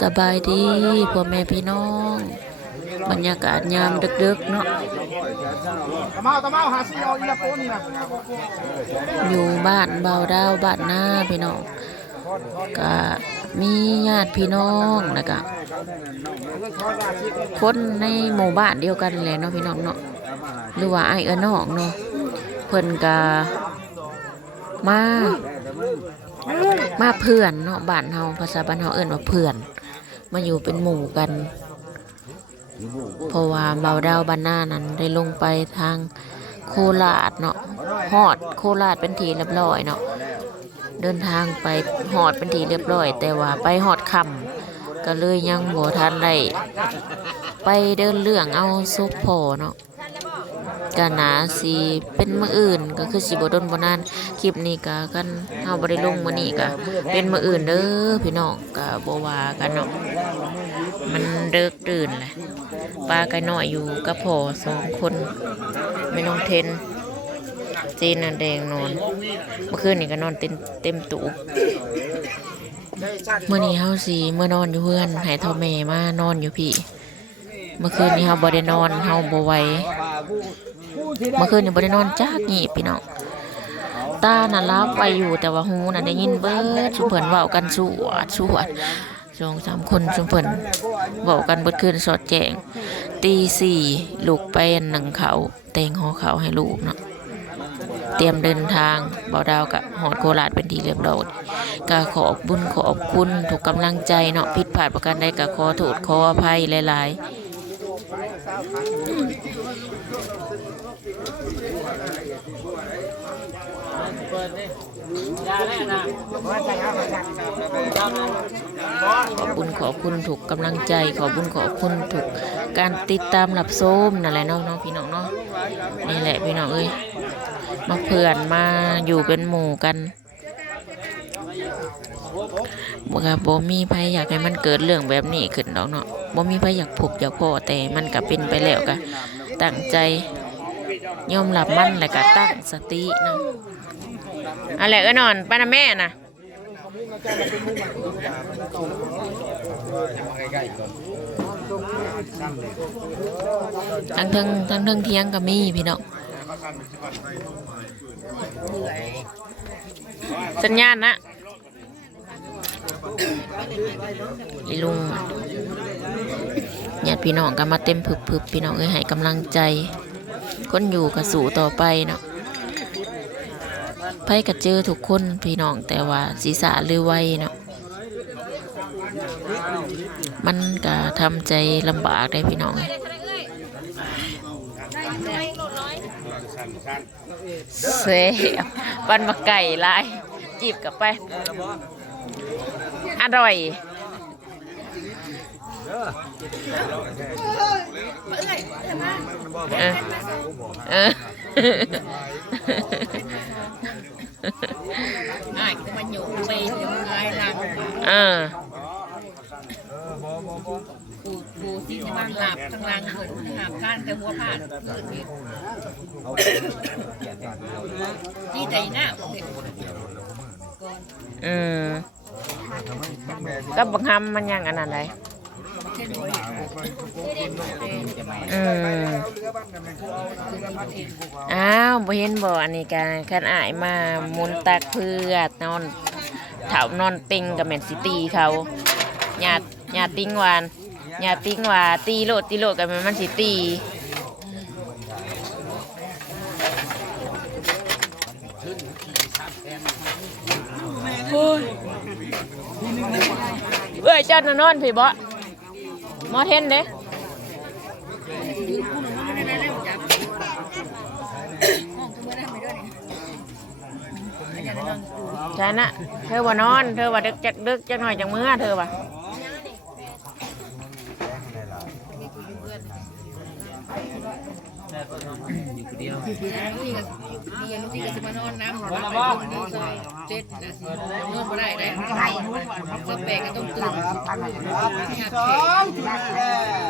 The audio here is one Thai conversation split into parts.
สบายดีพ่อแม่พี่น้อง บรรยากาศยามดึกๆเนาะอยู่บ้านเบาดาวบ้านหน้าพี่น้องก็มีญาติพี่น้องแล้วก็คนในหมู่บ้านเดียวกันแหละเนาะพี่น้องเนาะหรือว่าไอ้เอิ้นน้องเนาะเพิ่นก็มามาเพื่อนเนาะบ้านเฮาภาษาบ้านเฮาเอิ้นว่าเพื่อน มาอยู่เป็นหมู่กัน เพราะว่าเบาดาวบ้านหน้านั้นได้ลงไปทางโคราชเนาะหอดโคราชเป็นทีเรียบร้อยเนาะเดินทางไปหอดเป็นทีเรียบร้อย แต่ว่าไปหอดค่ำก็เลยยังบ่ทันได้ไปเดินเรื่องเอาซุปพอเนาะ ก็นาสิเป็นมื้ออื่นก็คือสิบ่ดนบ่นานคลิปนี้ก็กันเฮาบ่ได้ลงมื้อนี้ก็เป็นมื้ออื่นเด้อพี่น้องก็บ่ว่ากันเนาะมันเดึกดื่นแหละปลาก่น้อยอยู่กับพ่อสองคนไม่น้องเทนเจนน่ะแดงนอนเมื่อคืนนี่ก็นอนเต็มเต็มตูเมื่อนี้เฮาสิเมื่อนอนอยู่เพื่อนให้เท่าแม่มานอนอยู่พี่ เมื่อคืนนี้เฮาบ่ได้นอนเฮาบ่ไหว เมื่อคืนนี่บ่ได้นอนจักงีบพี่น้องตาน่ะรับไว้อยู่แต่ว่าหูน่ะได้ยินเบิดชุมเพิ่นเว้ากันสวดสวดสองสามคนชุมเพิ่นบอกกันเบิดคืนสอดแจงตีสี่ลูกไปหนังเขาเตงหอเขาให้ลูกเนาะเตรียมเดินทางเบาดาวกับหอดโคราชเป็นทีเรียบร้อยก็ขอบบุญขอบคุณถูกกำลังใจเนาะผิดพลาดประการใดก็ขอโทษขออภัยหลายๆ ขอบุญขอบคุณถูกกำลังใจ ขอบุญขอบคุณถูกการติดตามรับชมนั่นแหละนาะเนาะพี่น้องเนาะนี่แหละพี่น้องเอ้ยมาเพื่อนมาอยู่เป็นหมู่กันบ่ครับบ่มีใครอยากให้มันเกิดเรื่องแบบนี้ขึ้นดอกเนาะบ่มีใครอยากพบอยากพ่อแต่มันก็เป็นไปแล้วก็ตั้งใจ ยอมรับมันแล้วก็ตั้งสติเนาะอะไรเอ้นอนป้านะแม่นะทั้งเทิงทั้งเทิงเที่ยงก็มีพี่น้องสัญญาณนะอีลุงญาติพี่น้องก็มาเต็มผึบๆพี่น้องเอ้ยให้กำลังใจ คนอยู่กับสู่ต่อไปเนาะไปกับเจอทุกคนพี่น้องแต่ว่าศีรษะหรือไวเนาะมันก็ทำใจลำบากได้พี่น้องเสียปันมาไก่ลายจีบกลับไป อร่อย ด้ออะอะอะมันอยู่ไปอยู่ไงล่ะอ่าปูปูที่บ้านหลับกำลังเกิดหามก้านแต่หัวผ่านเกิดเหตุที่ใจหน้าเออก็บังคับมันยังอันนั้นเลย cái đuổi อืมอ้าวบ่เห็นบ่อันนี้กันคันอายมามุนตักเพื่อนอนเถานอนติงกับแมนซิตี้เขาญาติญาติติงวานญาติติงว่าตีโลดตีโลดกับแม่นมันสิตีโอ้ยเอ้ยเจ้านอนพี่บ่ มอเทนเด้ใช่นะเธอว่านอน เธอว่าดึกจักดึกจักหน่อยจังมื้อเธอว่า đi đi đi cái mà non nằm rồi nó phải đi rồi chết là non vào đây đấy sắp về cái tôm tươi nhạt khẽ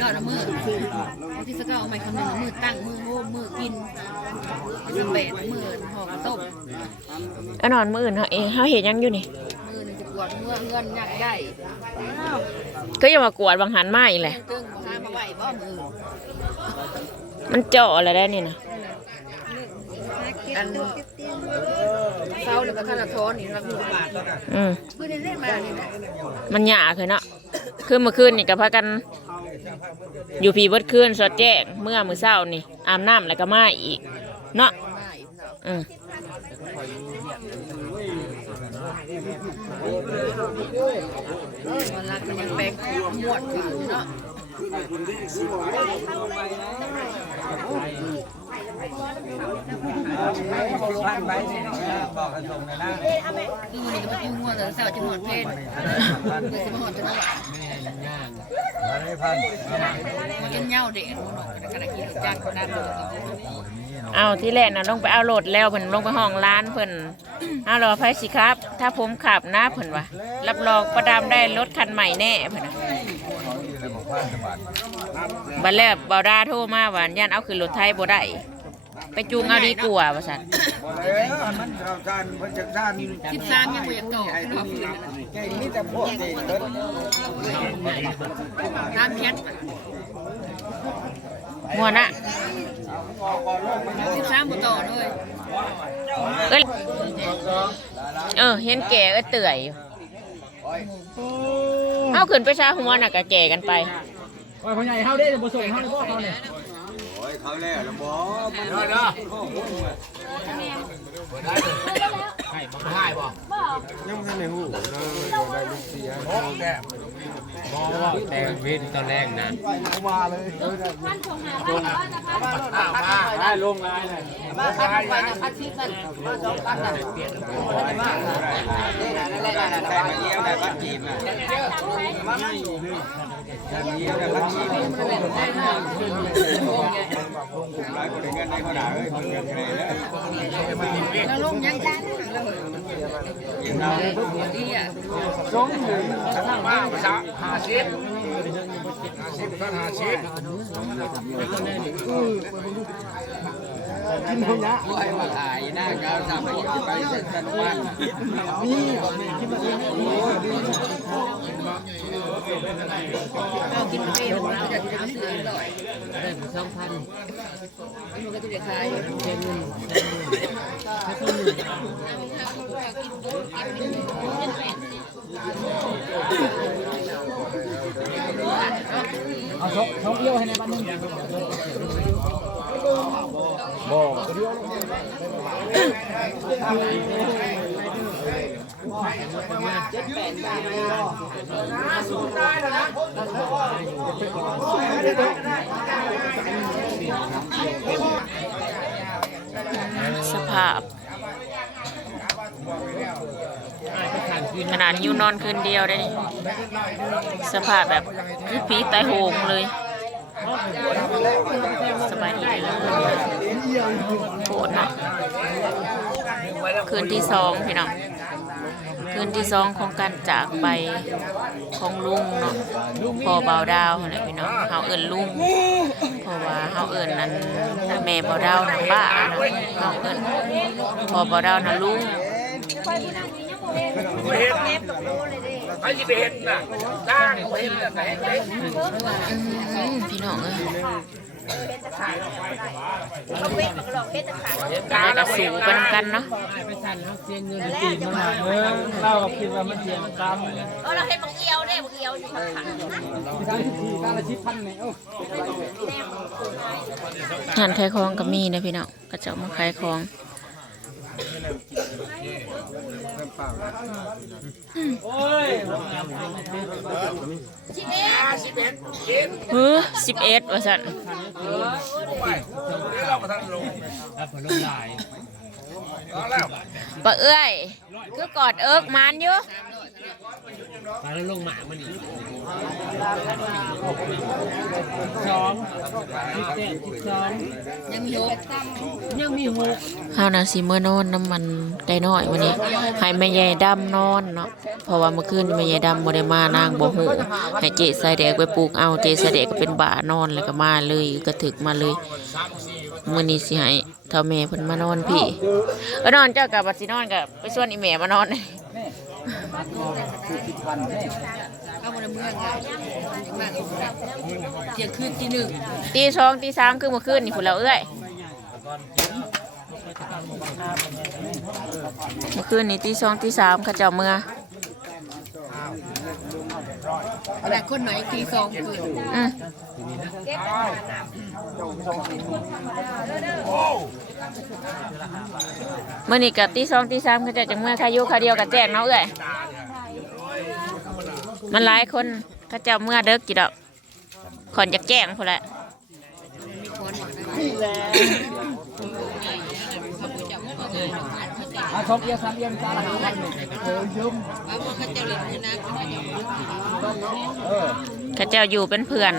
ก็ละมือที่สกาวไม่คำนึงมือตั้งมือโฮมมือกินสเปดมือหอกต้มเอานอนมืออื่นเฮาเองเฮาเฮ็ดหยังอยู่นี่มือหนึ่งจะป วดเมื่อเงินอยากได้ก็อย่ามากวดบางหันมาอีกแหละ ตึงมาหามาไหวบ่มือมันเจาะอะไรได้นี่นะอันเศร้าเลยก็ท่านละท้อนนี่ครับมือบาทอืมมือเล่นมาเนี่ยมันหยาคือเนาะคือเมื่อคืนนี่ก็พากัน อยู่พีเบิดคืนสอดแจ้งเมื่อมื้อเช้านี่อาบน้ำแล้วก็มาอีก เนาะ มาอีกเนาะ อืม มันรักมันยังแปลงหมวดกว่าเนาะพันใบนี่บอกให้ส่งเลยนะนี่มันจะมายุ่งงัวแต่เศร้าจะหมดเพศเดี๋ยวจะมาหมดจะนั่งอันนี้พันมันจะเน่าเด็กมันออกกระดาษกินจ้างคนนั้น เลยเอาที่แรกนะลงไปเอาโหลดแล้วเพิ่นลงไปห้องร้านเพิ่นเอารอไผสิครับ ถ้าผมขับนะเพิ่นว่ารับรองประดามได้รถคันใหม่แน่เพิ่นน่ะอยู่ในบอกพันบาทบัดแล้วบ่าวดาโทรมาว่าย่านเอาขึ้นรถไทยบ่ได้ไปจูงเอาดีกว่าว่าซั่นเอ้ยมันข่าวสารเพิ่นจักสารสิบสามยังไม่อยากต่อขึ้นมาพื้นใจมีแต่พวกเด็กเพิ่น ตามแคทม่วนอะสิบสามบ่ต่อเลยเอ้ยเออเห็นแก่ก็เตื่อยอยู่เอาขึ้นไปซาหัวน่ะก็แก่กันไปโอ้ยพ่อใหญ่เฮาได้บ่ส่งเฮาได้บ่เขาเนี่ยโอ้ยเขาแล้วละบ่มันเด้อเด้อ ให้บ่ให้บ่ยังทันได้ฮู้นะได้ลูกเสียโอ้แกบ่ว่าแต่เว้นตอนแรกนะมาเลยเออได้อ้าวมาได้ลงลายเลยมาคันไปนะคันที่กันมาสองคันนะได้มาเยี่ยมได้บัตรจีนน่ะได้มาเยี่ยมได้บัตรจีนหลายคนได้เงินได้เขาด่าเอ้ยมึงเงินไงแล้วแล้วยังจ้ายิงเราดีอะมาภาษาหาชิปหาชิปท่านหาชิปไว้ว่าขายหน้าก้าวสามไปไปเส้นกันวันเรากินไปเองเราจะกินน้ำเสืออร่อยได้สองพันมันก็จะได้ขายเงินเอาชกชกเอี้ยวให้ในบ้านนึง สภาพขนาดยูนอนคืนเดียวได้ สภาพแบบคือผีตายโหงเลย สบายดีเลย โหดเนาะคืนที่สองพี่น้องคืนที่สองของการจากไปของลุงเนาะพอเบาดาวอะไรพี่น้องเฮาเอิ้นลุงเพราะว่าเฮาเอิ้นนั้นแม่เบาดาวนะป้านะเฮาเอิ้นพอเบาดาวนะลุงไอ้ที่ไปเห็นน่ะสร้างเขาเห็นน่ะแต่เห็นเด็กอืมพี่น้องเอ้ยแล้วก็สูไปนกันเนาะไปสั่นเขาเสียเงินตีมันมาเออเราคิดว่ามันเสียมันกรรมเราเห็นบางเอียวเนี่ยบางเอียวอยู่ข้างขังการละชิพันเนี่ยโอ้งานขายของก็มีนะพี่น้องก็จะเอามาขายของ โอ้ยเฮ้อสิบเอ็ดว่าสันเราก็ทันลงแล้วผลลงลายแล้วปะเอ้ย คือกอดเอิกมันอยู่สา มร้อยมาแล้วลงหมากมันอีกสองสิบเจ็ดสิบสองยังมีโยกยังมีหกเฮานะสิเมื่อนอนน้ำมันได้น้อยวันนี้ให้แม่ใหญ่ดำนอนเนาะเพราะว่าเมื่อคืนแม่ใหญ่ดำบ่ได้มานางบ่ฮู้ให้เจใส่แดกไปปลูกเอาเจใส่แดกก็เป็นบ้านอนแล้วก็มาเลยก็ถึกมาเลยมื้อนี้สิให้เท่าแม่เพิ่นมานอนพี่เออนอนเจ้ากับบัดสินอนกับไปชวนอีแม่มานอน เข้ามาในเมืองอะมากเที่ยงคืนตีหนึ่งตีสองตีสามคือเมื่อคืนนี่พุ่นแล้วเอ้ยเมื่อคืนนี่ตีสองตีสามเขาเจ้าเมื่อแต่คนไหนตีสองคืนอืมเมื่อนี่กับตีสองตีสามเขาเจะจังเมื่อคายุคาเดียวกับแจ้งเนาะเอ้ย มันหลายคนเขาเจ้าเมื่อเด็กกี่ดอกขอนจะแจ้งพุ่นแหละมีคนหมดนะอาชกเยสามเอียมตาเออยุ่มามันเขาจะเล่นนะเขาเจ้าอยู่เป็นเพื่อน